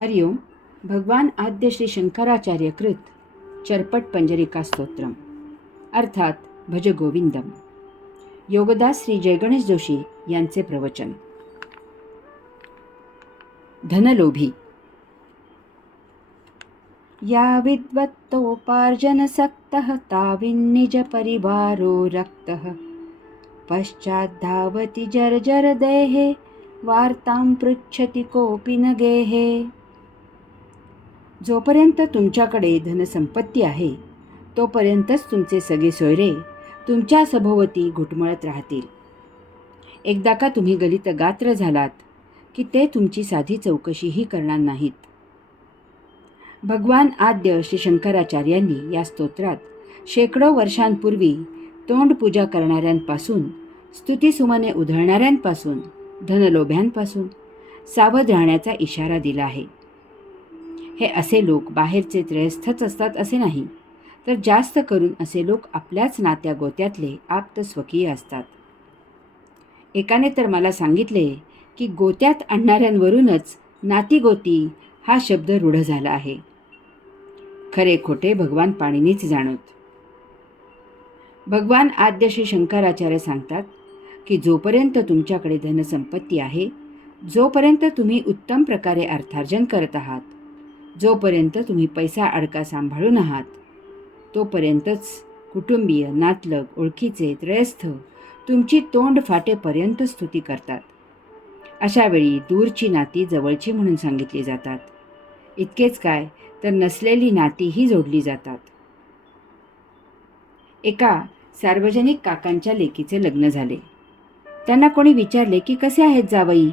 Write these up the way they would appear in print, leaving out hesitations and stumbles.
हरिओम. भगवान आद्य श्री शंकराचार्य कृत चरपट पंजरिका स्तोत्रम अर्थात भज गोविंदम. योगदास श्री जयगणेश जोशी यांचे प्रवचन. धनलोभी. या विद्वत्तोपार्जनसक्तः ताविन्निज परिवारो रक्तः पश्चाद्धावति जर्जर देहे वार्तां पृच्छति कोऽपि न गेहे. जोपर्यंत तुमच्याकडे धनसंपत्ती आहे तोपर्यंतच तुमचे सगळे सोयरे तुमच्या सभोवती घुटमळत राहतील. एकदा का तुम्ही गलित गात्र झालात की ते तुमची साधी चौकशीही करणार नाहीत. भगवान आद्य श्री शंकराचार्यांनी या स्तोत्रात शेकडो वर्षांपूर्वी तोंडपूजा करणाऱ्यांपासून, स्तुतिसुमने उधळणाऱ्यांपासून, धनलोभ्यांपासून सावध राहण्याचा इशारा दिला आहे. हे असे लोक बाहेरचे त्रयस्थच असतात असे नाही, तर जास्त करून असे लोक आपल्याच नात्या गोत्यातले आप्त स्वकीय असतात. एकाने तर मला सांगितले की गोत्यात आणणाऱ्यांवरूनच नातीगोती हा शब्द रूढ झाला आहे. खरे खोटे भगवान पाणिनीच जाणोत. भगवान आद्य श्री शंकराचार्य सांगतात की जोपर्यंत तुमच्याकडे धनसंपत्ती आहे, जोपर्यंत तुम्ही उत्तम प्रकारे अर्थार्जन करत आहात, जोपर्यंत तुम्ही पैसा अडका सांभाळून आहात, तोपर्यंतच कुटुंबीय, नातलग, ओळखीचे, त्रयस्थ तुमची तोंड फाटेपर्यंत स्तुती करतात. अशावेळी दूरची नाती जवळची म्हणून सांगितली जातात. इतकेच काय, तर नसलेली नातीही जोडली जातात. एका सार्वजनिक काकांच्या लेकीचे लग्न झाले. त्यांना कोणी विचारले की कसे आहेत जावई,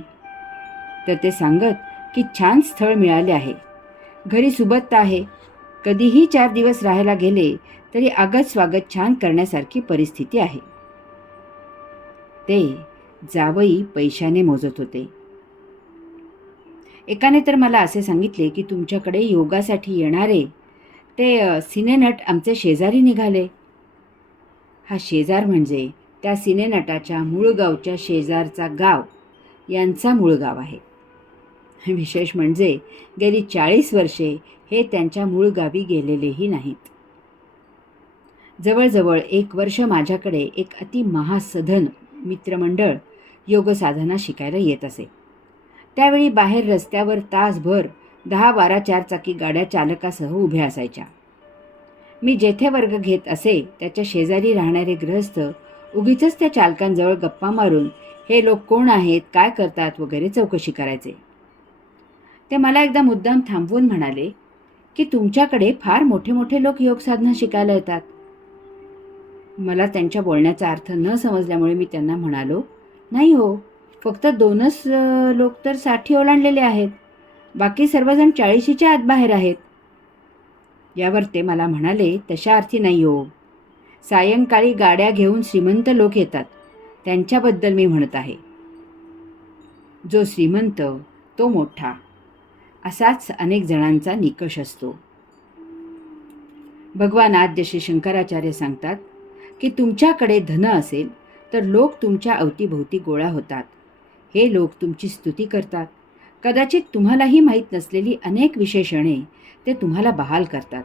तर ते सांगत की छान स्थळ मिळाले आहे, घरी सुबत्ता आहे, कधीही 4 दिवस राहायला गेले तरी आगत स्वागत छान करण्यासारखी परिस्थिती आहे. ते जावई पैशाने मोजत होते. एकाने तर मला असे सांगितले की तुमच्याकडे योगासाठी येणारे ते सिनेनट आमचे शेजारी निघाले. हा शेजार म्हणजे त्या सिनेनटाच्या मूळ गावच्या शेजारचा गाव यांचा मूळ गाव आहे. विशेष म्हणजे गेली 40 वर्षे हे त्यांच्या मूळ गावी गेलेलेही नाहीत. जवळजवळ 1 वर्ष माझ्याकडे एक अति महासधन मित्रमंडळ योगसाधना शिकायला येत असे. त्यावेळी बाहेर रस्त्यावर तासभर 10-12 4-चाकी गाड्या चालकासह उभ्या असायच्या. मी जेथे वर्ग घेत असे त्याच्या शेजारी राहणारे गृहस्थ उगीचच त्या चालकांजवळ गप्पा मारून हे लोक कोण आहेत, काय करतात वगैरे चौकशी करायचे. ते मला एकदा मुद्दाम थांबवून म्हणाले की तुमच्याकडे फार मोठे मोठे लोक योगसाधना शिकायला येतात. मला त्यांच्या बोलण्याचा अर्थ न समजल्यामुळे मी त्यांना म्हणालो, नाही हो, फक्त 2च लोक तर 60 ओलांडलेले आहेत, बाकी सर्वजण 40च्या आत बाहेर आहेत. यावर ते मला म्हणाले, तशा अर्थी नाही हो, सायंकाळी गाड्या घेऊन श्रीमंत लोक येतात, त्यांच्याबद्दल मी म्हणत आहे. जो श्रीमंत तो मोठा, असाच अनेक जणांचा निकष असतो. भगवान आद्य श्री शंकराचार्य सांगतात की तुमच्याकडे धन असेल तर लोक तुमच्या अवतीभोवती गोळा होतात. हे लोक तुमची स्तुती करतात. कदाचित तुम्हालाही माहीत नसलेली अनेक विशेषणे ते तुम्हाला बहाल करतात.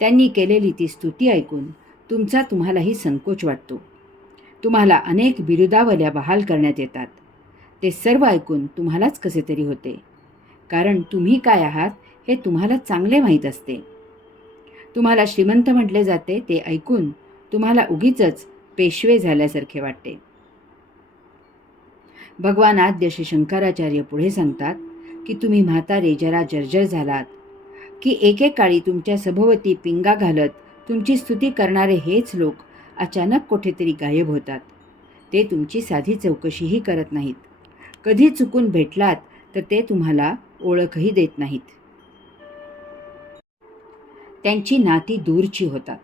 त्यांनी केलेली ती स्तुती ऐकून तुम्हालाही संकोच वाटतो. तुम्हाला अनेक बिरुदावल्या बहाल करण्यात येतात. ते सर्व ऐकून तुम्हालाच कसे तरी होते, कारण तुम्ही काय आहात हे तुम्हाला चांगले माहीत असते. तुम्हाला श्रीमंत म्हटले जाते ते ऐकून तुम्हाला उगीचच पेशवे झाल्यासारखे वाटते. भगवान आद्य श्री शंकराचार्य पुढे सांगतात की तुम्ही म्हातारे जरा जर्जर झालात की एकेकाळी तुमच्या सभोवती पिंगा घालत तुमची स्तुती करणारे हेच लोक अचानक कुठेतरी गायब होतात. ते तुमची साधी चौकशीही करत नाहीत. कधी चुकून भेटलात तर ते तुम्हाला ओळखही देत नाहीत. त्यांची नाती दूरची होतात.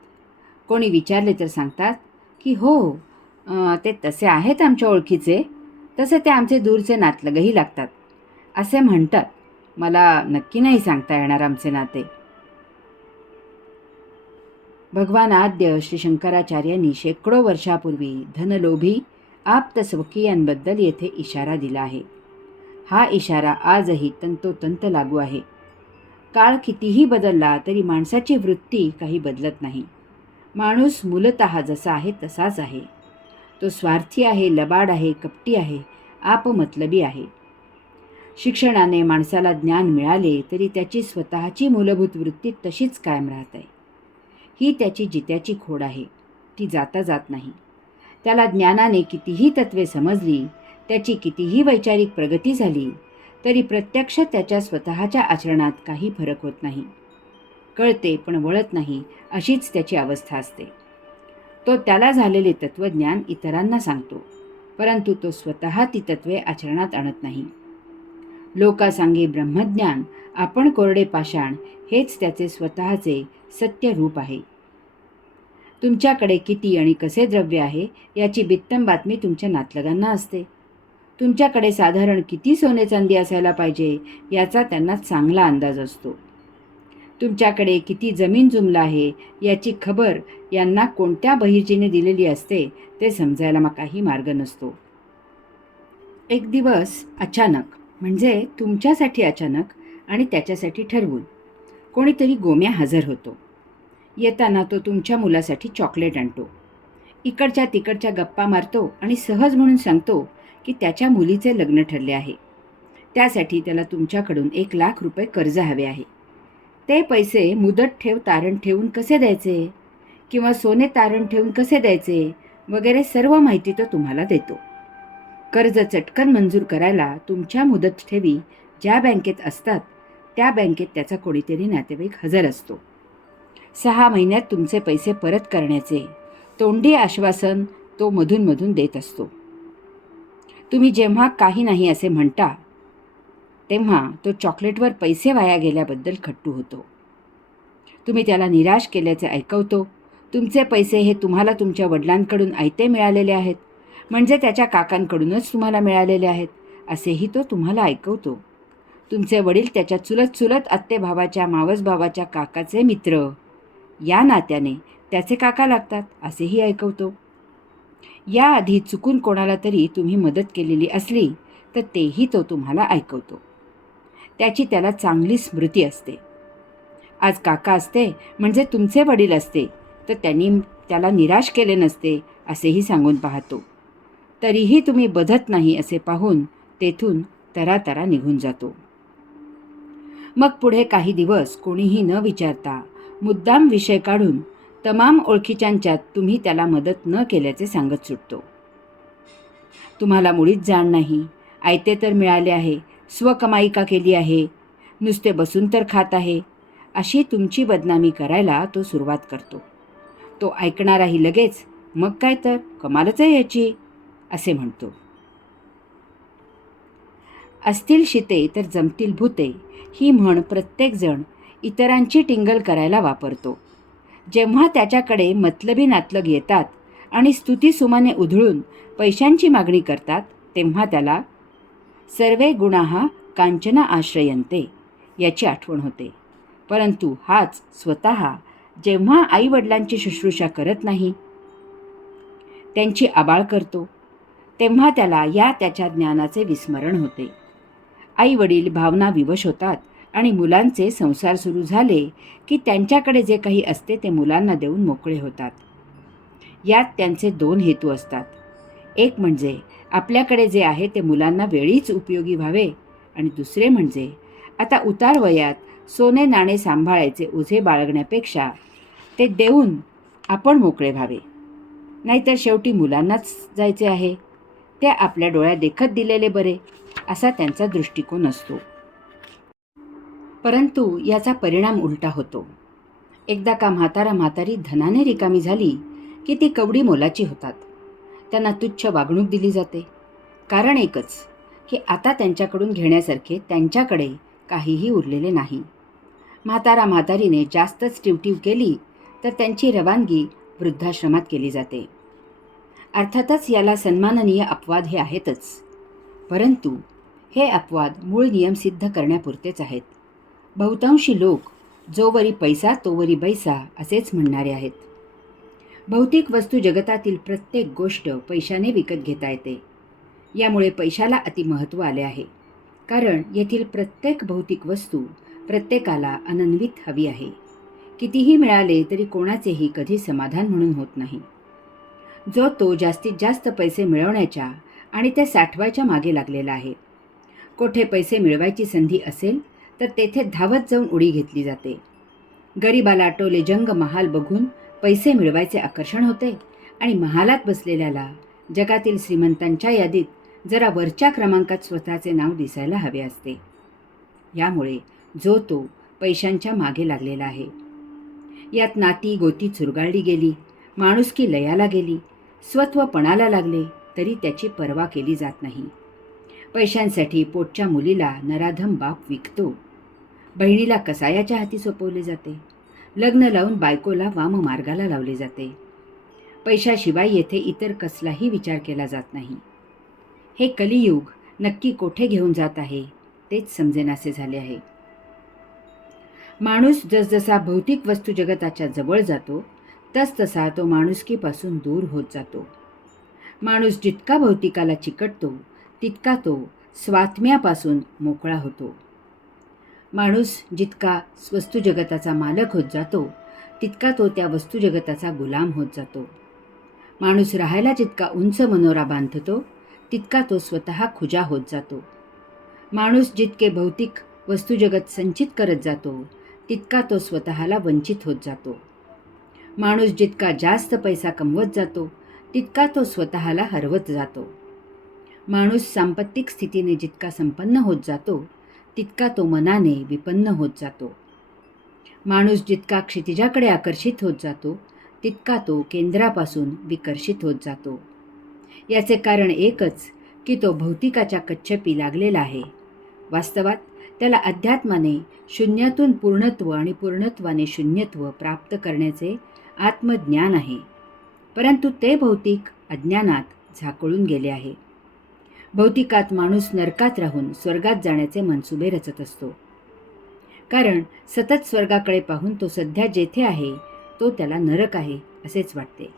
कोणी विचारले तर सांगतात की हो, ते तसे आहेत आमच्या ओळखीचे, तसे ते आमचे दूरचे नातलगही लागतात असे म्हणतात. मला नक्की नाही सांगता येणार आमचे नाते. भगवान आद्य श्री शंकराचार्यांनी शेकडो वर्षापूर्वी धनलोभी आप्त स्वकीयांबद्दल येथे इशारा दिला आहे. हा इशारा आजही तंतोतंत लागू आहे. काळ कितीही बदलला तरी माणसाची वृत्ती काही बदलत नाही. माणूस मूलतः जसा आहे तसाच आहे. तो स्वार्थी आहे, लबाड आहे, कपटी आहे, आपमतलबी आहे. शिक्षणाने माणसाला ज्ञान मिळाले तरी त्याची स्वतःची मूलभूत वृत्ती तशीच कायम राहत आहे. ही त्याची जित्याची खोड आहे. ती जाता जात नाही. त्याला ज्ञानाने कितीही तत्वे समजली, त्याची कितीही वैचारिक प्रगती झाली तरी प्रत्यक्ष त्याच्या स्वतःच्या आचरणात काही फरक होत नाही. कळते पण वळत नाही, अशीच त्याची अवस्था असते. तो त्याला झालेले तत्वज्ञान इतरांना सांगतो, परंतु तो स्वतः ती तत्वे आचरणात आणत नाही. लोकासांगे ब्रह्मज्ञान, आपण कोरडे पाषाण, हेच त्याचे स्वतःचे सत्य रूप आहे. तुमच्याकडे किती आणि कसे द्रव्य आहे याची बित्तम बातमी तुमच्या नातलगांना असते. तुमच्याकडे साधारण किती सोने चांदी असायला पाहिजे याचा त्यांना चांगला अंदाज असतो. तुमच्याकडे किती जमीन जुमला आहे याची खबर यांना कोणत्या बहिर्जीने दिलेली असते ते समजायला काही मार्ग नसतो. एक दिवस अचानक, म्हणजे तुमच्यासाठी अचानक आणि त्याच्यासाठी ठरवून, कोणीतरी गोम्या हजर होतो. येताना तो तुमच्या मुलासाठी चॉकलेट आणतो. इकडच्या तिकडच्या गप्पा मारतो आणि सहज म्हणून सांगतो की त्याच्या मुलीचे लग्न ठरले आहे. त्यासाठी त्याला तुमच्याकडून 1,00,000 रुपये कर्ज हवे आहे. ते पैसे मुदत ठेव तारण ठेवून कसे द्यायचे किंवा सोने तारण ठेवून कसे द्यायचे वगैरे सर्व माहिती तो तुम्हाला देतो. कर्ज चटकन मंजूर करायला तुमच्या मुदत ठेवी ज्या बँकेत असतात त्या बँकेत त्याचा कोणीतरी नातेवाईक हजर असतो. 6 महिन्यात तुमचे पैसे परत करण्याचे तोंडी आश्वासन तो मधून देत असतो. तुम्ही जेव्हा काही नाही असे म्हणता तेव्हा तो चॉकलेटवर पैसे वाया गेल्याबद्दल खट्टू होतो. तुम्ही त्याला निराश केल्याचे ऐकवतो. तुमचे पैसे हे तुम्हाला तुमच्या वडिलांकडून आयते मिळालेले आहेत, म्हणजे त्याच्या काकांकडूनच तुम्हाला मिळालेले आहेत असेही तो तुम्हाला ऐकवतो. तुमचे वडील त्याच्या चुलत आत्तेभावाच्या मावसभावाच्या काकाचे मित्र, या नात्याने त्याचे काका लागतात असेही ऐकवतो. याआधी चुकून कोणाला तरी तुम्ही मदत केलेली असली तर तेही तो तुम्हाला ऐकवतो. त्याची त्याला चांगली स्मृती असते. आज काका असते म्हणजे तुमचे वडील असते तर त्यांनी त्याला निराश केले नसते असेही सांगून पाहतो. तरीही तुम्ही बधत नाही असे पाहून तेथून तरातरा निघून जातो. मग पुढे काही दिवस कोणीही न विचारता मुद्दाम विषय काढून तमाम ओळखीच्यांच्यात तुम्ही त्याला मदत न केल्याचे सांगत सुटतो. तुम्हाला मुळीच जाण नाही, आयते तर मिळाले आहे, स्वकमाई का केली आहे, नुसते बसून तर खात आहे, अशी तुमची बदनामी करायला तो सुरुवात करतो. तो ऐकणाराही लगेच मग काय तर कमालच आहे याची असे म्हणतो. असतील शिते तर जमतील भूते ही म्हण प्रत्येकजण इतरांची टिंगल करायला वापरतो. जेव्हा त्याच्याकडे मतलबी नातलग येतात आणि स्तुतीसुमाने उधळून पैशांची मागणी करतात तेव्हा त्याला सर्वे गुणाः कांचन आश्रयन्ते याची आठवण होते. परंतु हाच स्वतः जेव्हा आईवडिलांची शुश्रूषा करत नाही, त्यांची आबाळ करतो, तेव्हा त्याला त्याच्या ज्ञानाचे विस्मरण होते. आईवडील भावना विवश होतात आणि मुलांचे संसार सुरू झाले की त्यांच्याकडे जे काही असते ते मुलांना देऊन मोकळे होतात. यात त्यांचे 2 हेतू असतात. एक म्हणजे आपल्याकडे जे आहे ते मुलांना वेळीच उपयोगी व्हावे आणि दुसरे म्हणजे आता उतार वयात सोने नाणे सांभाळायचे ओझे बाळगण्यापेक्षा ते देऊन आपण मोकळे व्हावे. नाहीतर शेवटी मुलांनाच जायचे आहे, ते आपल्या डोळ्यात देखत दिलेले बरे असा त्यांचा दृष्टिकोन असतो. परंतु याचा परिणाम उलटा होतो. एकदा का म्हातारी धनाने रिकामी झाली की ती कवडी मोलाची होतात. त्यांना तुच्छ वागणूक दिली जाते. कारण एकच की आता त्यांच्याकडून घेण्यासारखे त्यांच्याकडे काहीही उरलेले नाही. म्हातारीने जास्तच टिवटिव केली तर त्यांची रवानगी वृद्धाश्रमात केली जाते. अर्थातच याला सन्माननीय अपवाद हे आहेतच, परंतु हे अपवाद मूळ नियम सिद्ध करण्यापुरतेच आहेत. बहुतांशी लोक जोवरी पैसा तोवरी बैसा असेच म्हणणारे आहेत. भौतिक वस्तू जगतातील प्रत्येक गोष्ट पैशाने विकत घेता येते. यामुळे पैशाला अतिमहत्त्व आले आहे. कारण येथील प्रत्येक भौतिक वस्तू प्रत्येकाला अनन्वित हवी आहे. कितीही मिळाले तरी कोणाचेही कधी समाधान म्हणून होत नाही. जो तो जास्तीत जास्त पैसे मिळवण्याच्या आणि ते साठवायच्या मागे लागलेला आहे. कोठे पैसे मिळवायची संधी असेल तर तेथे धावत जाऊन उडी घेतली जाते. गरिबाला टोलेजंग महाल बघून पैसे मिळवायचे आकर्षण होते आणि महालात बसलेल्याला जगातील श्रीमंतांच्या यादीत जरा वरच्या क्रमांकात स्वतःचे नाव दिसायला हवे असते. यामुळे जो तो पैशांच्या मागे लागलेला आहे. यात नाती गोती चुरगाळली गेली, माणुसकी लयाला गेली, स्वत्व पणाला लागले तरी त्याची पर्वा केली जात नाही. पैशांसाठी पोटच्या मुलीला नराधम बाप विकतो. बहिणीला कसायाच्या हाती सोपवले जाते. लग्न लावून बायकोला वाममार्गाला लावले जाते. पैशाशिवाय येथे इतर कसलाही विचार केला जात नाही. हे कलियुग नक्की कोठे घेऊन जात आहे तेच समजेनासे झाले आहे. माणूस जसजसा भौतिक वस्तू जगताच्या जवळ जातो तसतसा तो माणुसकीपासून दूर होत जातो. माणूस जितका भौतिकाला चिकटतो तितका तो स्वात्म्यापासून मोकळा होतो. माणूस जितका वस्तुजगताचा मालक होत जातो तितका तो त्या वस्तुजगताचा गुलाम होत जातो. माणूस राहायला जितका उंच मनोरा बांधतो तितका तो स्वतः खुजा होत जातो. माणूस जितके भौतिक वस्तुजगत संचित करत जातो तितका तो स्वतःला वंचित होत जातो. माणूस जितका जास्त पैसा कमवत जातो तितका तो स्वतःला हरवत जातो. माणूस सांपत्तिक स्थितीने जितका संपन्न होत जातो तितका तो मनाने विपन्न होत जातो. माणूस जितका क्षितिजाकडे आकर्षित होत जातो तितका तो केंद्रापासून विकर्षित होत जातो. याचे कारण एकच की तो भौतिकाच्या कच्छपी लागलेला आहे. वास्तवात त्याला अध्यात्माने शून्यातून पूर्णत्व आणि पूर्णत्वाने शून्यत्व प्राप्त करण्याचे आत्मज्ञान आहे. परंतु ते भौतिक अज्ञानात झाकळून गेले आहे. भौतिकात माणूस नरकात राहून स्वर्गात जाण्याचे मनसुबे रचत असतो. कारण सतत स्वर्गाकडे पाहून तो सध्या जेथे आहे तो त्याला नरक आहे असेच वाटते.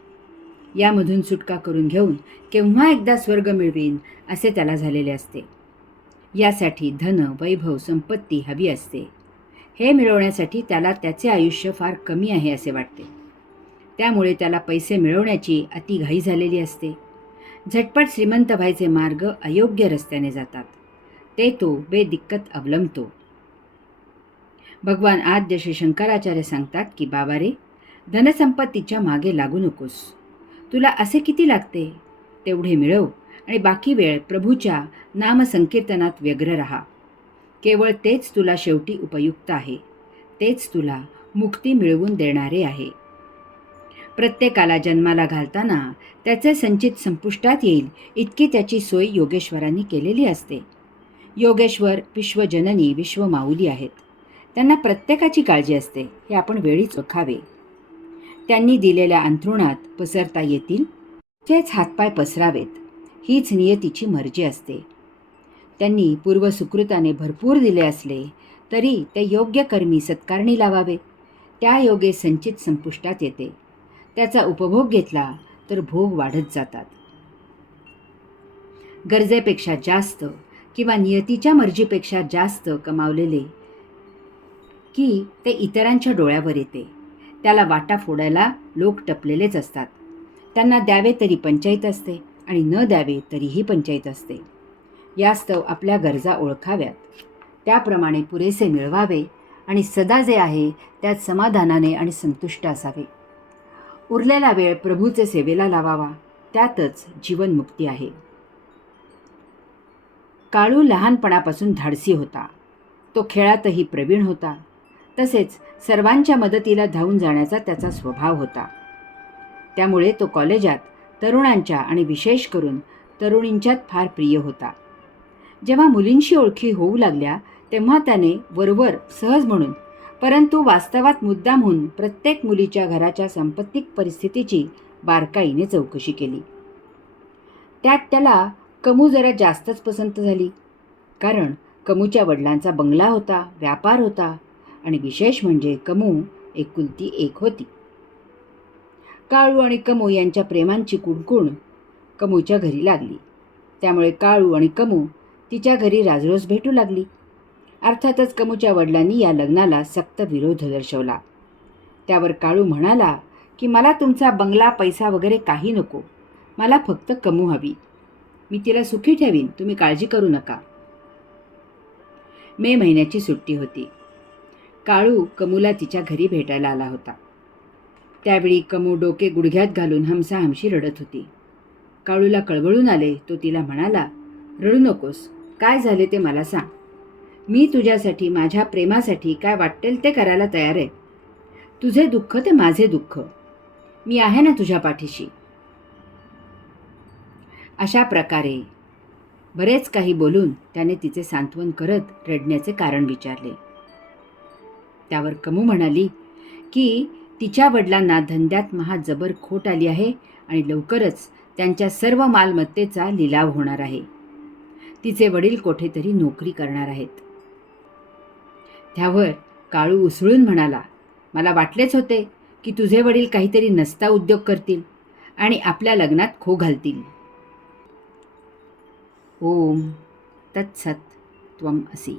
यामधून सुटका करून घेऊन केव्हा एकदा स्वर्ग मिळवीन असे त्याला झालेले असते. यासाठी धन, वैभव, संपत्ती हवी असते. हे मिळवण्यासाठी त्याला त्याचे आयुष्य फार कमी आहे असे वाटते. त्यामुळे त्याला पैसे मिळवण्याची अतिघाई झालेली असते. झटपट श्रीमंत व्हायचे मार्ग अयोग्य रस्त्याने जातात. ते तो बेदिक्कत अवलंबतो. भगवान आद्य श्री शंकराचार्य सांगतात की बाबा रे, धनसंपत्तीच्या मागे लागू नकोस. तुला असे किती लागते तेवढे मिळव आणि बाकी वेळ प्रभूच्या नामसंकीर्तनात व्यग्र राहा. केवळ तेच तुला शेवटी उपयुक्त आहे. तेच तुला मुक्ती मिळवून देणारे आहे. प्रत्येकाला जन्माला घालताना त्याचे संचित संपुष्टात येईल इतकी त्याची सोय योगेश्वरांनी केलेली असते. योगेश्वर विश्वजननी विश्वमाऊली आहेत. त्यांना प्रत्येकाची काळजी असते हे आपण वेळीच ओळखावे. त्यांनी दिलेल्या अंथरुणात पसरता येतील तेच हातपाय पसरावेत हीच नियतीची मर्जी असते. त्यांनी पूर्वसुकृताने भरपूर दिले असले तरी ते योग्य कर्मी सत्कारणी लावावे. त्या योगे संचित संपुष्टात येते. त्याचा उपभोग घेतला तर भोग वाढत जातात. गरजेपेक्षा जास्त किंवा नियतीच्या मर्जीपेक्षा जास्त कमावलेले की ते इतरांच्या डोळ्यावर येते. त्याला वाटा फोडायला लोक टपलेलेच असतात. त्यांना द्यावे तरी पंचायत असते आणि न द्यावे तरीही पंचायत असते. यास्तव आपल्या गरजा ओळखाव्यात, त्याप्रमाणे पुरेसे मिळवावे आणि सदा जे आहे त्यात समाधानाने आणि संतुष्ट असावे. उरलेला वेळ प्रभूचे सेवेला लावावा, त्यातच जीवनमुक्ती आहे. काळू लहानपणापासून धाडसी होता. तो खेळातही प्रवीण होता. तसेच सर्वांच्या मदतीला धावून जाण्याचा त्याचा स्वभाव होता. त्यामुळे तो कॉलेजात तरुणांच्या आणि विशेष करून तरुणींच्यात फार प्रिय होता. जेव्हा मुलींशी ओळखी होऊ लागल्या तेव्हा त्याने वरवर सहज म्हणून परंतु वास्तवात मुद्दामहून प्रत्येक मुलीच्या घराच्या सांपत्तिक परिस्थितीची बारकाईने चौकशी केली. त्यात त्याला कमू जरा जास्तच पसंत झाली. कारण कमूच्या वडिलांचा बंगला होता, व्यापार होता आणि विशेष म्हणजे कमू एकुलती एक होती. काळू आणि कमू यांच्या प्रेमांची कुणकुण कमूच्या घरी लागली. त्यामुळे काळू आणि कमू तिच्या घरी राजरोस भेटू लागली. अर्थातच कमूच्या वडिलांनी या लग्नाला सक्त विरोध दर्शवला. त्यावर काळू म्हणाला की मला तुमचा बंगला, पैसा वगैरे काही नको. मला फक्त कमू हवी. मी तिला सुखी ठेवीन, तुम्ही काळजी करू नका. मे महिन्याची सुट्टी होती. काळू कमूला तिच्या घरी भेटायला आला होता. त्यावेळी कमू डोके गुडघ्यात घालून हमसाहमशी रडत होती. काळूला कळवळून आले. तो तिला म्हणाला, रडू नकोस, काय झाले ते मला सांग. मी तुझ्यासाठी, माझ्या प्रेमासाठी काय वाटेल ते करायला तयार आहे. तुझे दुःख ते माझे दुःख. मी आहे ना तुझ्या पाठीशी. अशा प्रकारे बरेच काही बोलून त्याने तिचे सांत्वन करत रडण्याचे कारण विचारले. त्यावर कमू म्हणाली की तिच्या वडिलांना धंद्यात जबर खोट आली आहे आणि लवकरच त्यांच्या सर्व मालमत्तेचा लिलाव होणार आहे. तिचे वडील कोठेतरी नोकरी करणार आहेत. त्यावर काळू उसळून म्हणाला, मला वाटलेच होते की तुझे वडील काहीतरी नसता उद्योग करतील आणि आपल्या लग्नात खो घालतील. ओम तत्सत त्वम असि.